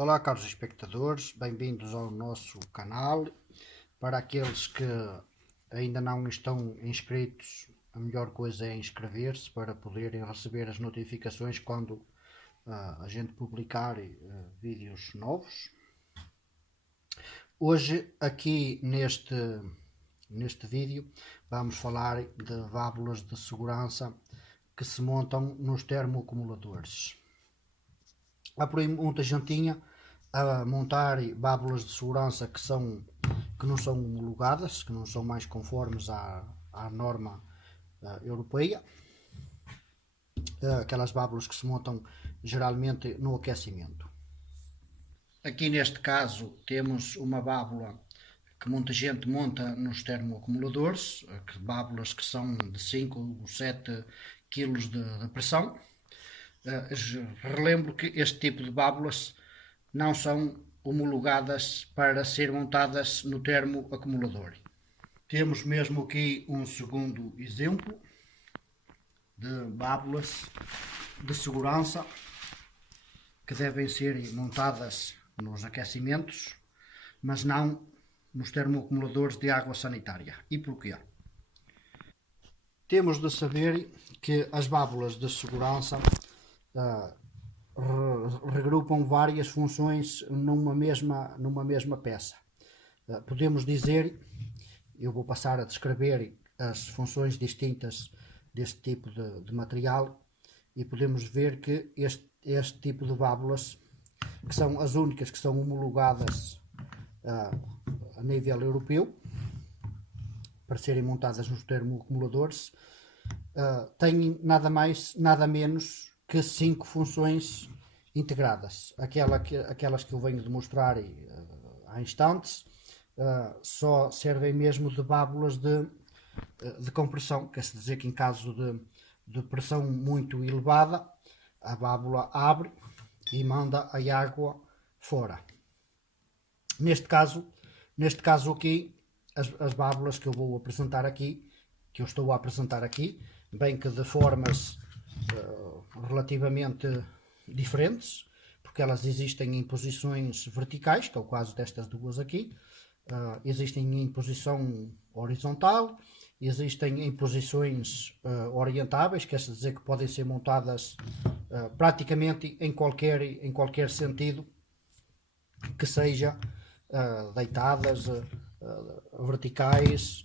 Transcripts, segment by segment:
Olá, caros espectadores, bem-vindos ao nosso canal. Para aqueles que ainda não estão inscritos, a melhor coisa é inscrever-se para poderem receber as notificações quando a gente publicar vídeos novos. Hoje, aqui neste vídeo, vamos falar de válvulas de segurança que se montam nos termoacumuladores. Há por aí muita gentinha a montar válvulas de segurança que não são homologadas, que não são mais conformes à norma europeia. Aquelas válvulas que se montam geralmente no aquecimento. Aqui neste caso temos uma válvula que muita gente monta nos termoacumuladores, válvulas que são de 5 ou 7 kg de pressão. Relembro que este tipo de válvulas não são homologadas para ser montadas no termoacumulador. Temos mesmo aqui um segundo exemplo de válvulas de segurança que devem ser montadas nos aquecimentos, mas não nos termoacumuladores de água sanitária. E porquê? Temos de saber que as válvulas de segurança regrupam várias funções numa mesma peça. Podemos dizer, eu vou passar a descrever as funções distintas deste tipo de material e podemos ver que este tipo de válvulas, que são as únicas que são homologadas a nível europeu para serem montadas nos termoacumuladores, têm nada mais, nada menos que 5 funções integradas. Aquelas que eu venho de mostrar há instantes só servem mesmo de válvulas de compressão. Quer-se dizer que em caso de pressão muito elevada, a válvula abre e manda a água fora. Neste caso aqui, as válvulas que eu vou apresentar aqui, que eu estou a apresentar aqui, bem que de formas relativamente diferentes, porque elas existem em posições verticais, que é o caso destas duas aqui, existem em posição horizontal, existem em posições orientáveis, quer dizer que podem ser montadas praticamente em qualquer sentido que seja, deitadas, verticais,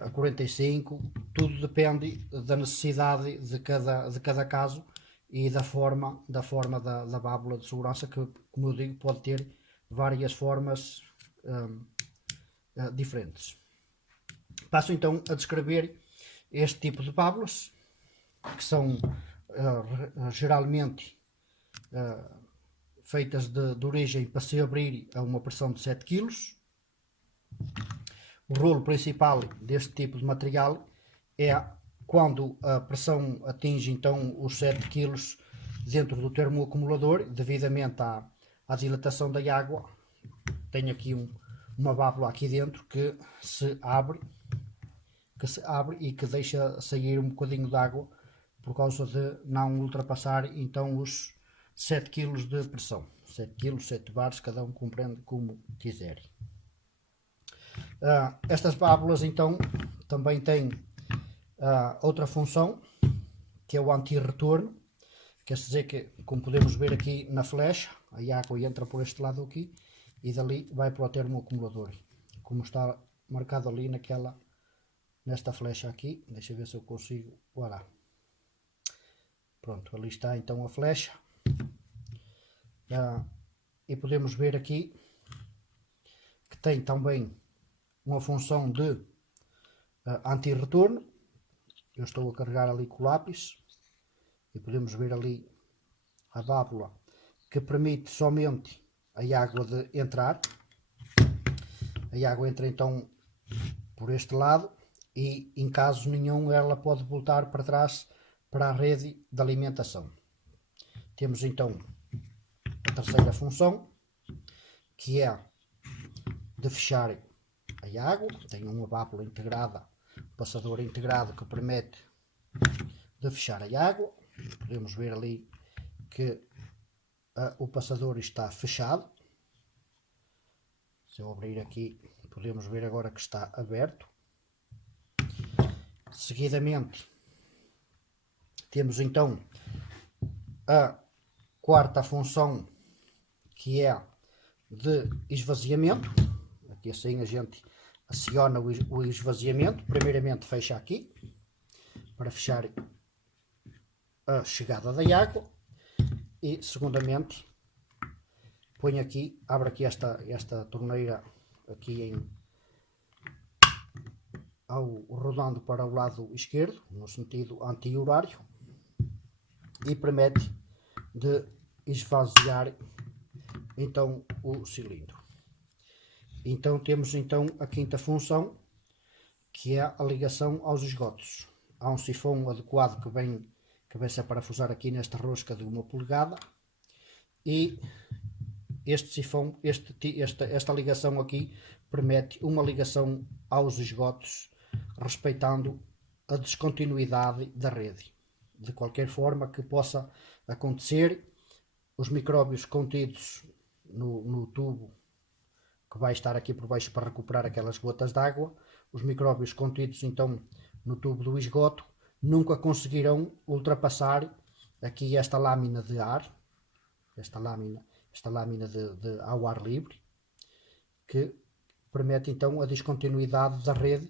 a 45, tudo depende da necessidade de cada caso e da forma da válvula de segurança, que, como eu digo, pode ter várias formas diferentes. Passo então a descrever este tipo de válvulas, que são geralmente feitas de origem para se abrir a uma pressão de 7 kg. O rolo principal deste tipo de material é quando a pressão atinge então os 7 kg dentro do termoacumulador, devidamente à dilatação da água. Tem aqui uma válvula aqui dentro que se abre e que deixa sair um bocadinho de água por causa de não ultrapassar então os 7 kg de pressão. 7 kg, 7 bares, cada um compreende como quiser. Estas válvulas então também têm outra função, que é o anti-retorno. Quer dizer que, como podemos ver aqui na flecha, a água entra por este lado aqui e dali vai para o termoacumulador, como está marcado ali nesta flecha aqui. Deixa eu ver se eu consigo. Voilà. Pronto, ali está então a flecha. E podemos ver aqui que tem também uma função de anti-retorno. Eu estou a carregar ali com o lápis e podemos ver ali a válvula que permite somente a água de entrar. A água entra então por este lado e em caso nenhum ela pode voltar para trás para a rede de alimentação. Temos então a terceira função, que é de fechar a água. Tem uma válvula integrada, um passador integrado que permite de fechar a água. Podemos ver ali que o passador está fechado. Se eu abrir aqui, podemos ver agora que está aberto. Seguidamente, temos então a quarta função, que é de esvaziamento. Aqui assim a gente aciona o esvaziamento. Primeiramente fecha aqui, para fechar a chegada da água. E segundamente, põe aqui, abre aqui esta torneira aqui rodando para o lado esquerdo, no sentido anti-horário, e permite de esvaziar então o cilindro. Então temos então a quinta função, que é a ligação aos esgotos. Há um sifão adequado que vem se a parafusar aqui nesta rosca de 1 polegada, e este sifão, esta ligação aqui permite uma ligação aos esgotos, respeitando a descontinuidade da rede. De qualquer forma que possa acontecer, os micróbios contidos no tubo, que vai estar aqui por baixo para recuperar aquelas gotas de água, os micróbios contidos então no tubo do esgoto nunca conseguirão ultrapassar aqui esta lâmina de ar, esta lâmina ao ar livre, que permite então a descontinuidade da rede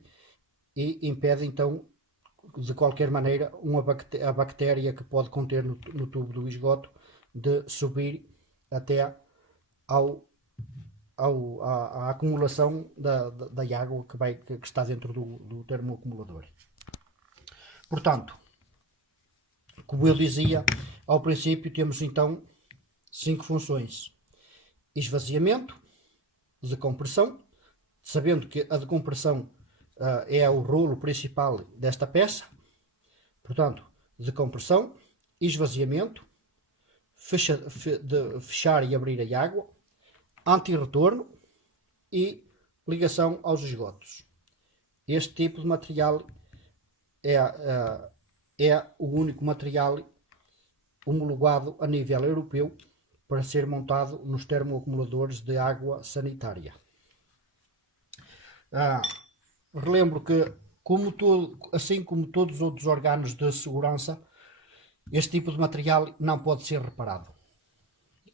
e impede então de qualquer maneira a bactéria que pode conter no tubo do esgoto de subir até à acumulação da água que está dentro do termoacumulador. Portanto, como eu dizia ao princípio, temos então 5 funções: esvaziamento, decompressão, sabendo que a decompressão é o rolo principal desta peça. Portanto, decompressão, esvaziamento, fechar e abrir a água, anti-retorno e ligação aos esgotos. Este tipo de material é o único material homologado a nível europeu para ser montado nos termoacumuladores de água sanitária. Relembro que, assim como todos os outros órgãos de segurança, este tipo de material não pode ser reparado.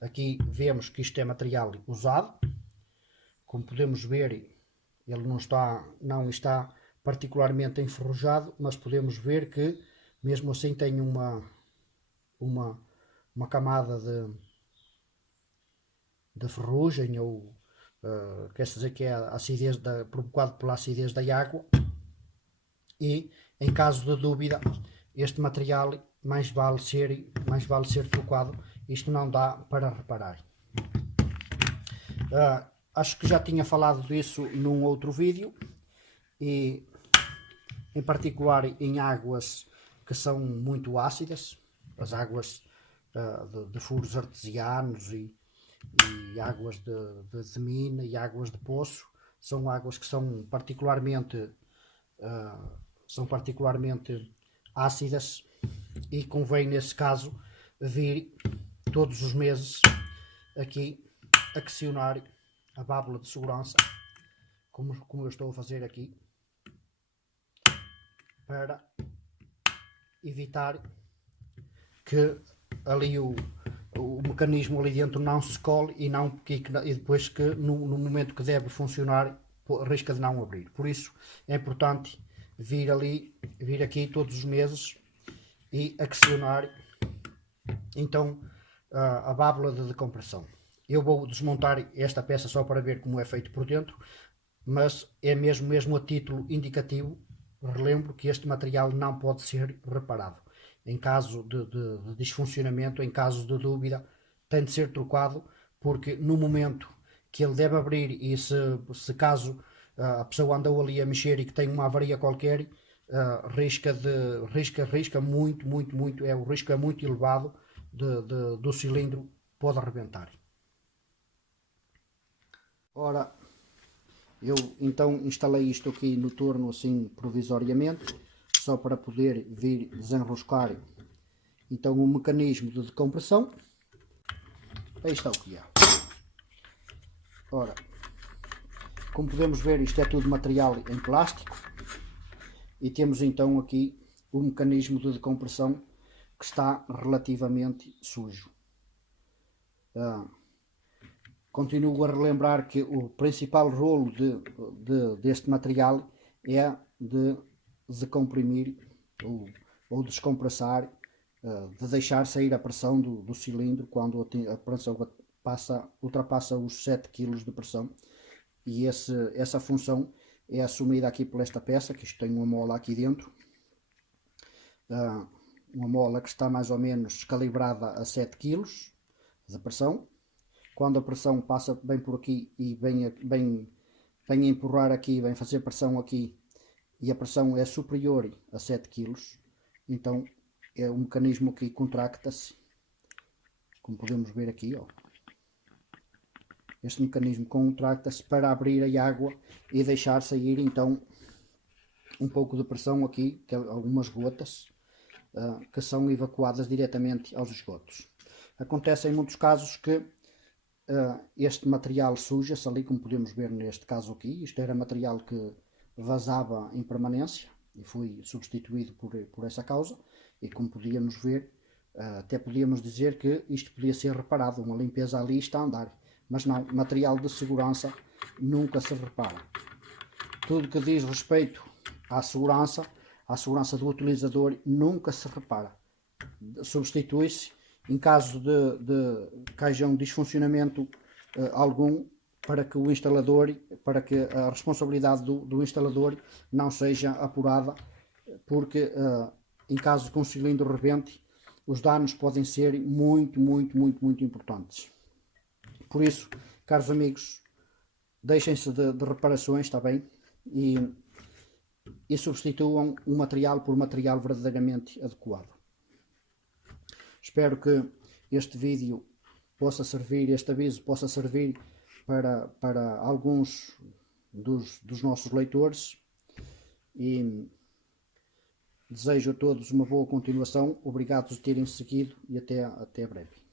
Aqui vemos que isto é material usado. Como podemos ver, ele não está particularmente enferrujado, mas podemos ver que mesmo assim tem uma camada de ferrugem, ou quer dizer que é a acidez provocado pela acidez da água, e em caso de dúvida este material mais vale ser trocado. Isto não dá para reparar. Acho que já tinha falado disso num outro vídeo, e em particular em águas que são muito ácidas, as águas de furos artesianos e águas de mina e águas de poço, são águas que são particularmente ácidas, e convém nesse caso vir todos os meses aqui acionar a válvula de segurança, como eu estou a fazer aqui, para evitar que ali o mecanismo ali dentro não se cole e depois que no momento que deve funcionar risca de não abrir. Por isso é importante vir aqui todos os meses e acionar então a válvula de decompressão. Eu vou desmontar esta peça só para ver como é feito por dentro, mas é mesmo a título indicativo. Relembro que este material não pode ser reparado. Em caso de desfuncionamento, em caso de dúvida, tem de ser trocado, porque no momento que ele deve abrir, e se caso a pessoa andou ali a mexer e que tem uma avaria qualquer, risca muito, o risco é muito elevado do cilindro pode arrebentar. Ora, eu então instalei isto aqui no torno assim provisoriamente, só para poder vir desenroscar então o mecanismo de decompressão. aí está o que é. Ora, como podemos ver, isto é tudo material em plástico, e temos então aqui o mecanismo de decompressão que está relativamente sujo. Continuo a relembrar que o principal rolo deste material é de decomprimir ou descompressar, de deixar sair a pressão do cilindro quando a pressão ultrapassa os 7 kg de pressão, e essa função é assumida aqui por esta peça, que isto tem uma mola aqui dentro, uma mola que está mais ou menos calibrada a 7 kg de pressão. Quando a pressão passa bem por aqui e vem a empurrar aqui, vem fazer pressão aqui, e a pressão é superior a 7 kg, então é um mecanismo que contracta-se, como podemos ver aqui, ó. Este mecanismo contracta-se para abrir a água e deixar sair então um pouco de pressão aqui, que é algumas gotas, que são evacuadas diretamente aos esgotos. Acontece em muitos casos que este material suja-se ali, como podemos ver neste caso aqui. Isto era material que vazava em permanência e foi substituído por essa causa, e como podíamos ver, até podíamos dizer que isto podia ser reparado, uma limpeza ali está a andar, mas não, material de segurança nunca se repara. Tudo que diz respeito à segurança do utilizador, nunca se repara, substitui-se em caso de que haja um desfuncionamento algum, para que o instalador, para que a responsabilidade do instalador não seja apurada, porque em caso de que um cilindro rebente, os danos podem ser muito importantes. Por isso, caros amigos, deixem-se de reparações, está bem? E substituam um material por material verdadeiramente adequado. Espero que este vídeo possa servir, este aviso possa servir para alguns dos nossos leitores, e desejo a todos uma boa continuação. Obrigado por terem seguido e até breve.